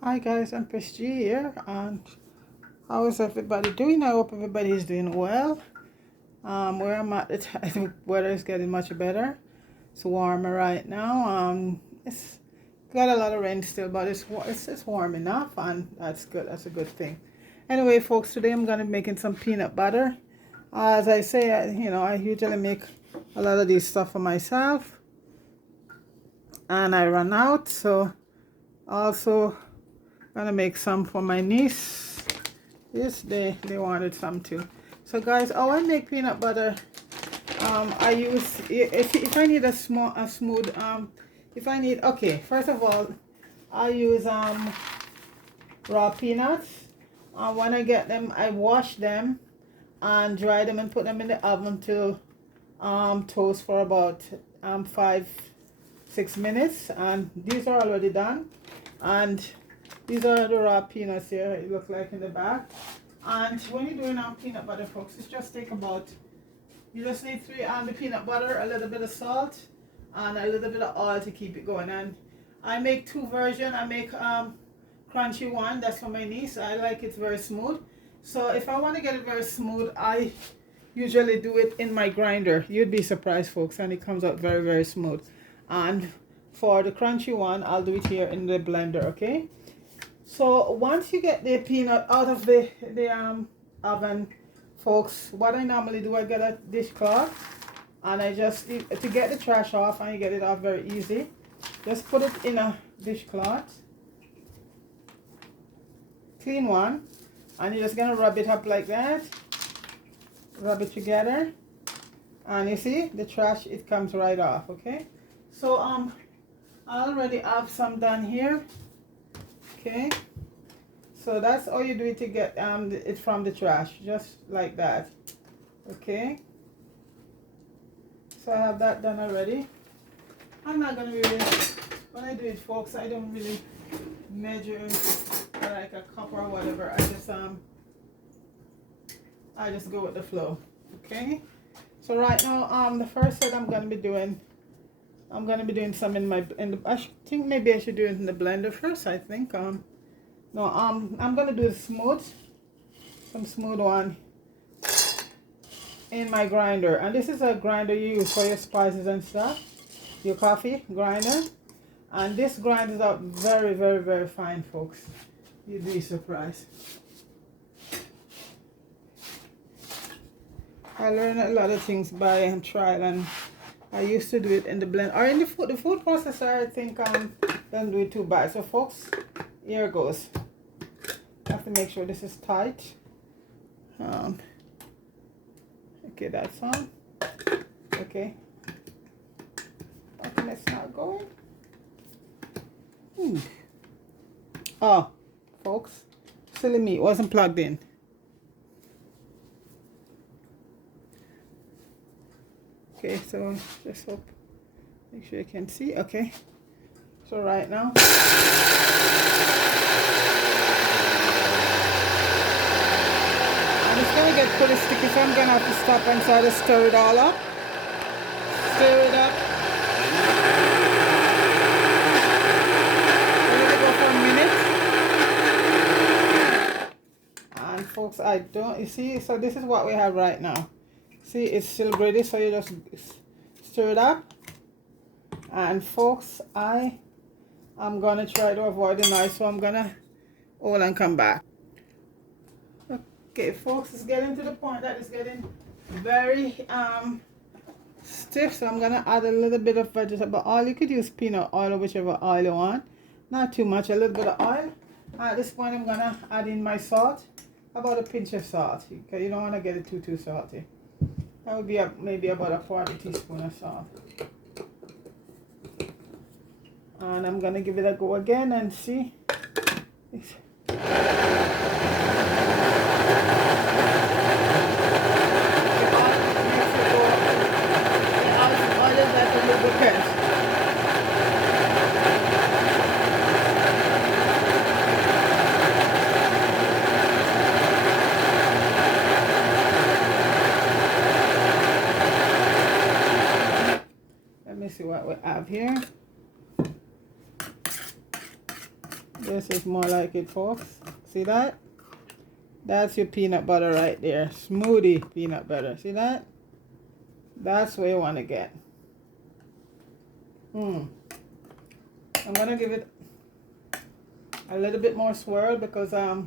Hi guys, I'm Chris G here, and how is everybody doing? I hope everybody is doing well. Where I'm at, the weather is getting much better. It's warmer right now. It's got a lot of rain still, but it's warm enough, and that's good. That's a good thing. Anyway, folks, today I'm gonna be making some peanut butter. As I say, I usually make a lot of these stuff for myself, and I run out, so also gonna make some for my niece. Yes, they wanted some too. So guys, how I make peanut butter, I use, if I need a smooth, if I need, okay, first of all, I use raw peanuts. When I get them, I wash them and dry them and put them in the oven to toast for about 5-6 minutes, and these are already done. And these are the raw peanuts here, it looks like in the back. And when you're doing peanut butter, folks, it's just take about, you just need three the peanut butter, a little bit of salt, and a little bit of oil to keep it going. And I make two versions. I make crunchy one, that's for my niece. I like it very smooth. So if I want to get it very smooth, I usually do it in my grinder. You'd be surprised, folks, and it comes out very, very smooth. And for the crunchy one, I'll do it here in the blender, okay? So once you get the peanut out of the oven, folks, what I normally do, I get a dishcloth, and I just, to get the trash off, and you get it off very easy, just put it in a dishcloth, clean one, and you're just gonna rub it up like that, rub it together, and you see the trash, it comes right off. Okay, so I already have some done here. Okay, so that's all you do to get it from the trash, just like that. Okay, so I have that done already. I'm not gonna really, when I do it, folks, I don't really measure like a cup or whatever. I just go with the flow. Okay, so right now the first set I'm gonna be doing some in I think maybe I should do it in the blender first. I think no, I'm gonna do some smooth one in my grinder, and this is a grinder you use for your spices and stuff, your coffee grinder, and this grinds up very, very, very fine, folks. You'd be surprised. I learned a lot of things by trial, and I used to do it in the blend or in the food processor. I think don't do it too bad. So folks, here it goes. I have to make sure this is tight. Okay, that's on. Okay. Okay, that's not going. Oh, folks, silly me, it wasn't plugged in. Okay, so just hope, make sure you can see. Okay, so right now, and it's gonna get pretty sticky, so I'm gonna have to stop and try to stir it all up. Stir it up. Let it go for a minute. And folks, I don't, you see, so this is what we have right now. See, it's still ready, so you just stir it up. And folks, I'm gonna try to avoid the noise, so I'm gonna hold and come back. Okay, folks, it's getting to the point that it's getting very stiff, so I'm gonna add a little bit of vegetable oil. You could use peanut oil or whichever oil you want, not too much, a little bit of oil. At this point, I'm gonna add in my salt, about a pinch of salt, because you don't want to get it too salty. That would be maybe about a 1/4 teaspoon of salt. And I'm gonna give it a go again and see. Let me see what we have here. This is more like it, folks. See that? That's your peanut butter right there. Smoothie peanut butter. See that? That's where you want to get. I'm going to give it a little bit more swirl because I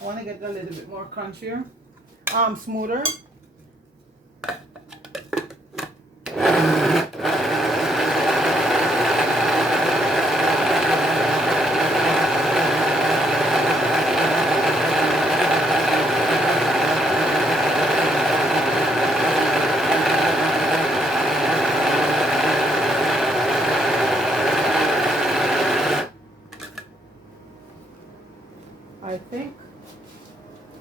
want to get a little bit more crunchier. Smoother. I think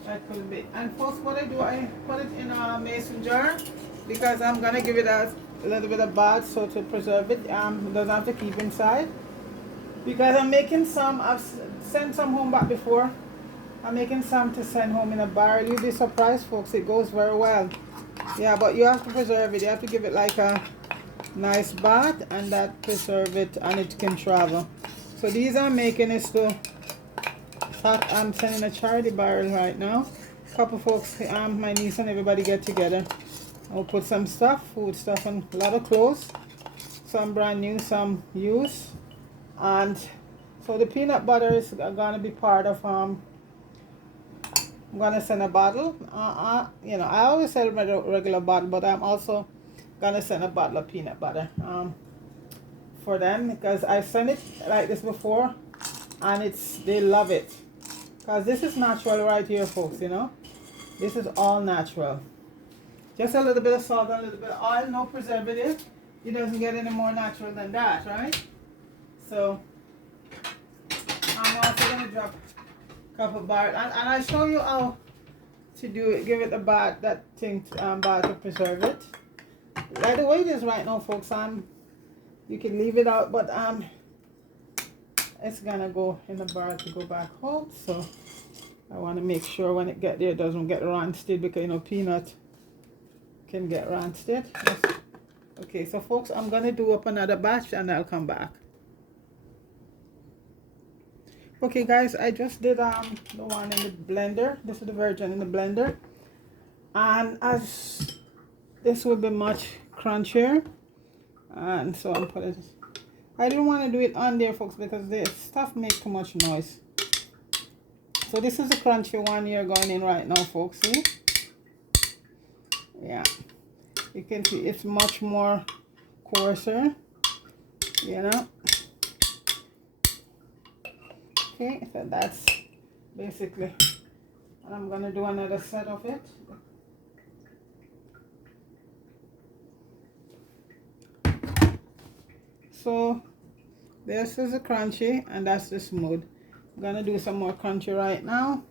that could be. And first, what I do, I put it in a mason jar because I'm gonna give it a little bit of bath so to preserve it. It doesn't have to keep inside because I'm making some. I've sent some home back before. I'm making some to send home in a barrel. You'll be surprised, folks. It goes very well. Yeah, but you have to preserve it. You have to give it like a nice bath, and that preserve it, and it can travel. So these I'm making is to. I'm sending a charity barrel right now. A couple folks, my niece and everybody get together. I'll put some stuff, food stuff, and a lot of clothes. Some brand new, some used. And so the peanut butter is gonna be part of. I'm gonna send a bottle. You know, I always sell a regular bottle, but I'm also gonna send a bottle of peanut butter for them because I sent it like this before, and they love it. Because this is natural right here, folks, you know. This is all natural. Just a little bit of salt and a little bit of oil, no preservative. It doesn't get any more natural than that, right? So, I'm also going to drop a couple of bars. And I'll show you how to do it. Give it a bath, that thing, bath to preserve it. Like the way it is right now, folks, you can leave it out, but it's gonna go in the bar to go back home, so I want to make sure when it get there it doesn't get rancid because you know peanut can get rancid. Okay, so folks, I'm gonna do up another batch and I'll come back. Okay guys, I just did the one in the blender. This is the version in the blender, and as this will be much crunchier, and so I'm putting. I didn't want to do it on there, folks, because the stuff makes too much noise. So this is the crunchy one you're going in right now, folks. See? Yeah. You can see it's much more coarser. You know? Okay, so that's basically. And I'm going to do another set of it. So this is the crunchy and that's the smooth. I'm gonna do some more crunchy right now.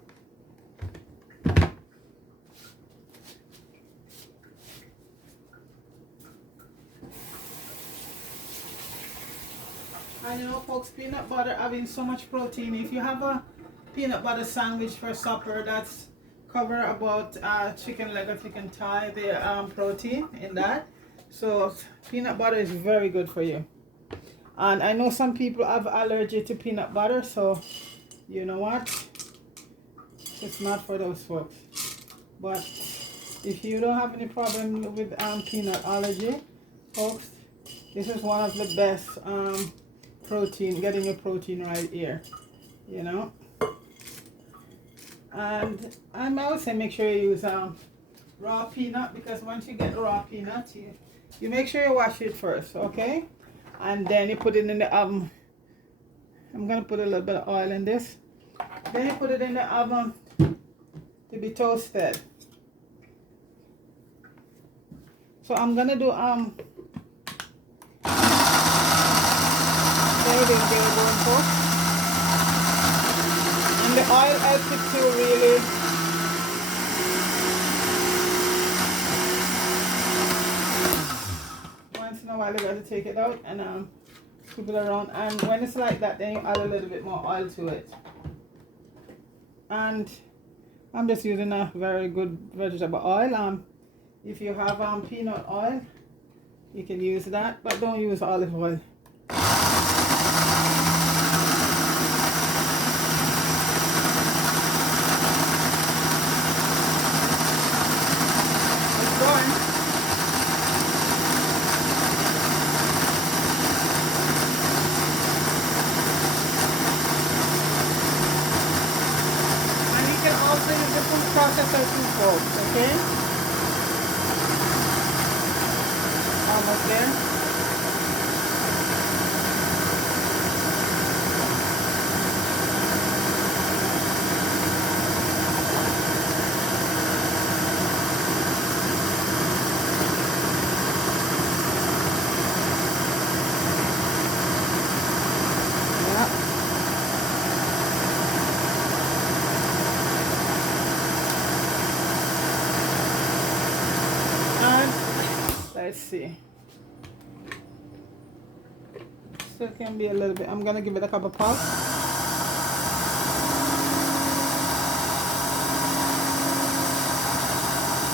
And you know, folks, peanut butter having so much protein. If you have a peanut butter sandwich for supper, that's cover about chicken leg or chicken thigh, the protein in that. So peanut butter is very good for you. And I know some people have allergy to peanut butter, so you know what? It's not for those folks. But if you don't have any problem with peanut allergy, folks, this is one of the best protein, getting your protein right here, you know. And I would say make sure you use raw peanut, because once you get raw peanut, you make sure you wash it first, okay? And then you put it in the oven. I'm gonna put a little bit of oil in this. Then you put it in the oven to be toasted. So I'm gonna do and the oil helps it to really once in a while you gotta take it out and scoop it around, and when it's like that then you add a little bit more oil to it. And I'm just using a very good vegetable oil. If you have peanut oil, you can use that, but don't use olive oil. settle, folks, okay? Almost there. Let's see. Still can be a little bit. I'm gonna give it a couple puffs.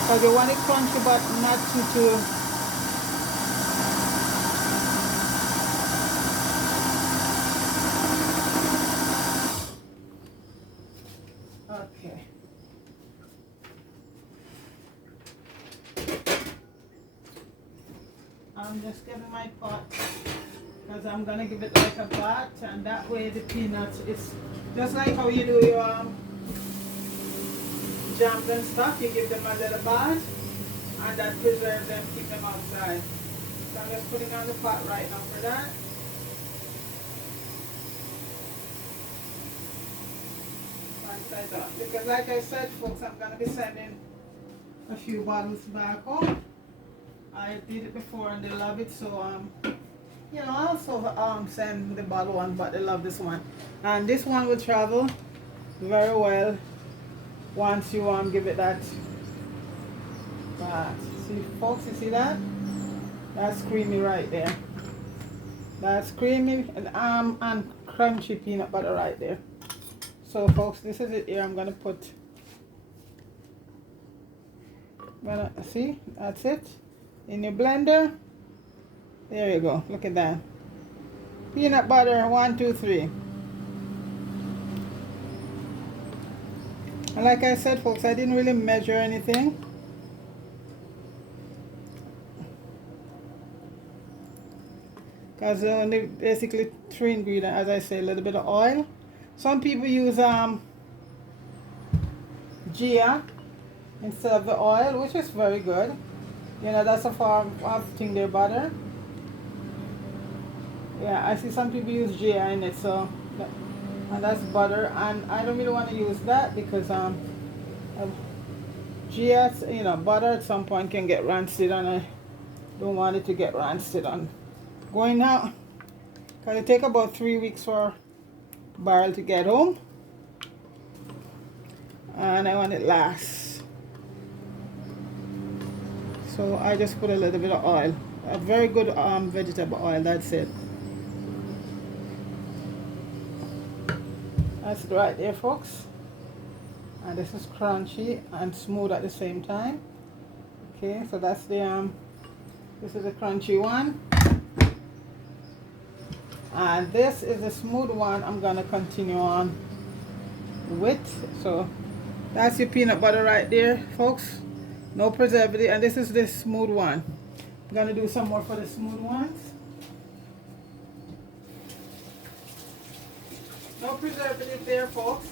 Because you want it crunchy, but not too. Okay. I'm just getting my pot because I'm gonna give it like a bat, and that way the peanuts, it's just like how you do your jams and stuff. You give them a little bath, and that preserves them, keep them outside. So I'm just putting on the pot right now for that. Once I done, because like I said, folks, I'm gonna be sending a few bottles back home. I did it before and they love it, so you know, I also send the bottle one, but they love this one, and this one will travel very well once you give it that bath. See, folks, you see that? That's creamy right there. That's creamy and crunchy peanut butter right there. So folks, this is it here. I'm gonna put. See, that's it. In your blender, there you go. Look at that. Peanut butter, 1, 2, 3. And like I said, folks, I didn't really measure anything. Because only basically 3 ingredients, as I say, a little bit of oil. Some people use Gia instead of the oil, which is very good. You know, that's a form of thing their butter. Yeah, I see some people use Gia in it, so and that's butter, and I don't really want to use that because Gia, you know, butter at some point can get rancid, and I don't want it to get rancid on going out, because it take about 3 weeks for barrel to get home, and I want it last. So I just put a little bit of oil, a very good vegetable oil. That's it. That's it right there, folks. And this is crunchy and smooth at the same time. Okay, so that's the this is the crunchy one, and this is the smooth one I'm gonna continue on with. So that's your peanut butter right there, folks. No preservative, and this is the smooth one. I'm gonna do some more for the smooth ones. No preservative there, folks.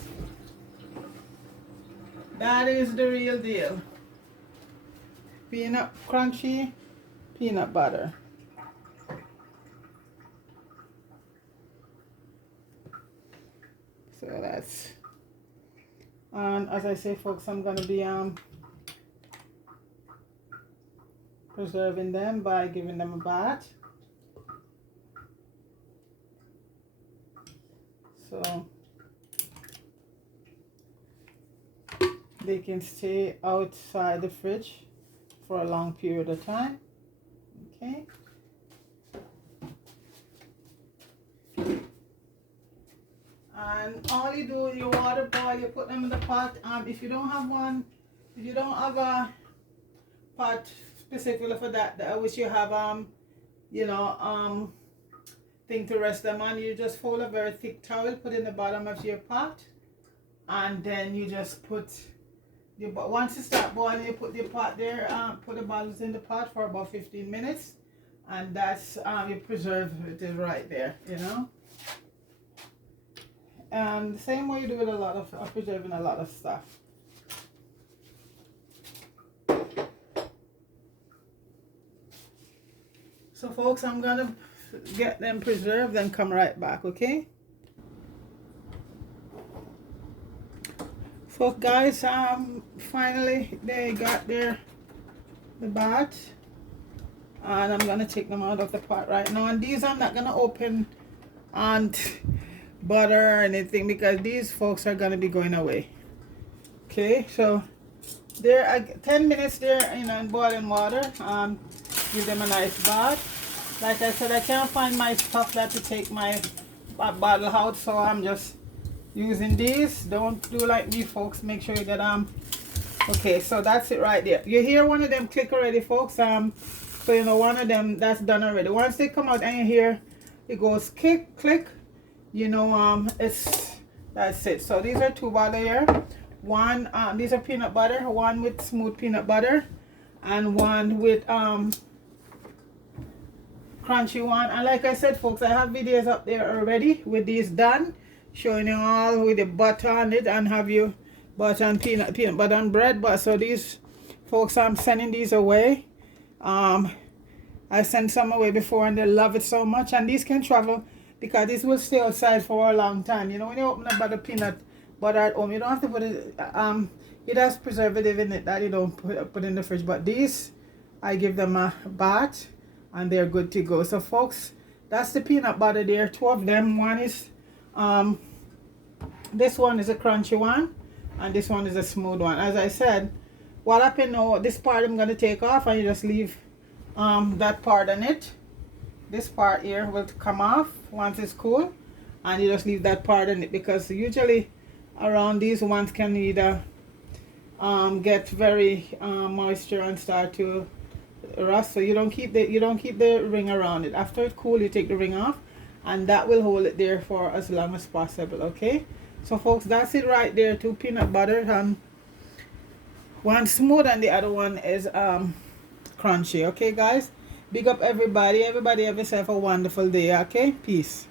That is the real deal. Peanut crunchy peanut butter. So that's, and as I say, folks, I'm gonna be preserving them by giving them a bath. So they can stay outside the fridge for a long period of time. Okay. And all you do, you water boil, you put them in the pot. If you don't have one, if you don't have a pot specifically for that, I wish you have you know, thing to rest them on, you just fold a very thick towel, put in the bottom of your pot, and then you just put your, once you start boiling, you put the pot there, put the bottles in the pot for about 15 minutes, and that's you preserve it right there, you know. And the same way you do with a lot of preserving a lot of stuff. So folks, I'm gonna get them preserved and come right back, okay? So guys, finally they got the bat, and I'm gonna take them out of the pot right now. And these I'm not gonna open and butter or anything because these folks are gonna be going away. Okay, so they're 10 minutes there, in boiling water. Give them a nice bath. Like I said, I can't find my stuff that to take my bottle out, so I'm just using these. Don't do like me, folks. Make sure you get okay, so that's it right there. You hear one of them click already, folks. So you know one of them that's done already. Once they come out and you hear it goes click click, that's it. So these are 2 bottles here. One, these are peanut butter. One with smooth peanut butter, and one with crunchy one. And like I said, folks, I have videos up there already with these done, showing you all with the butter on it, and have you butter and peanut butter and bread. But so these folks, I'm sending these away. I sent some away before and they love it so much, and these can travel because this will stay outside for a long time. When you open up the peanut butter at home, you don't have to put it it has preservative in it that you don't put in the fridge. But these, I give them a bath and they're good to go. So folks, that's the peanut butter there. 2 of them. One is this one is a crunchy one, and this one is a smooth one. As I said, what happened now, this part I'm going to take off, and you just leave that part on it. This part here will come off once it's cool, and you just leave that part in it, because usually around these ones can either get very moisture and start to rust. So you don't keep the ring around it. After it's cool, you take the ring off, and that will hold it there for as long as possible. Okay, so folks, that's it right there. 2 peanut butter, one smooth and the other one is crunchy. Okay guys, big up everybody have yourself a wonderful day. Okay, peace.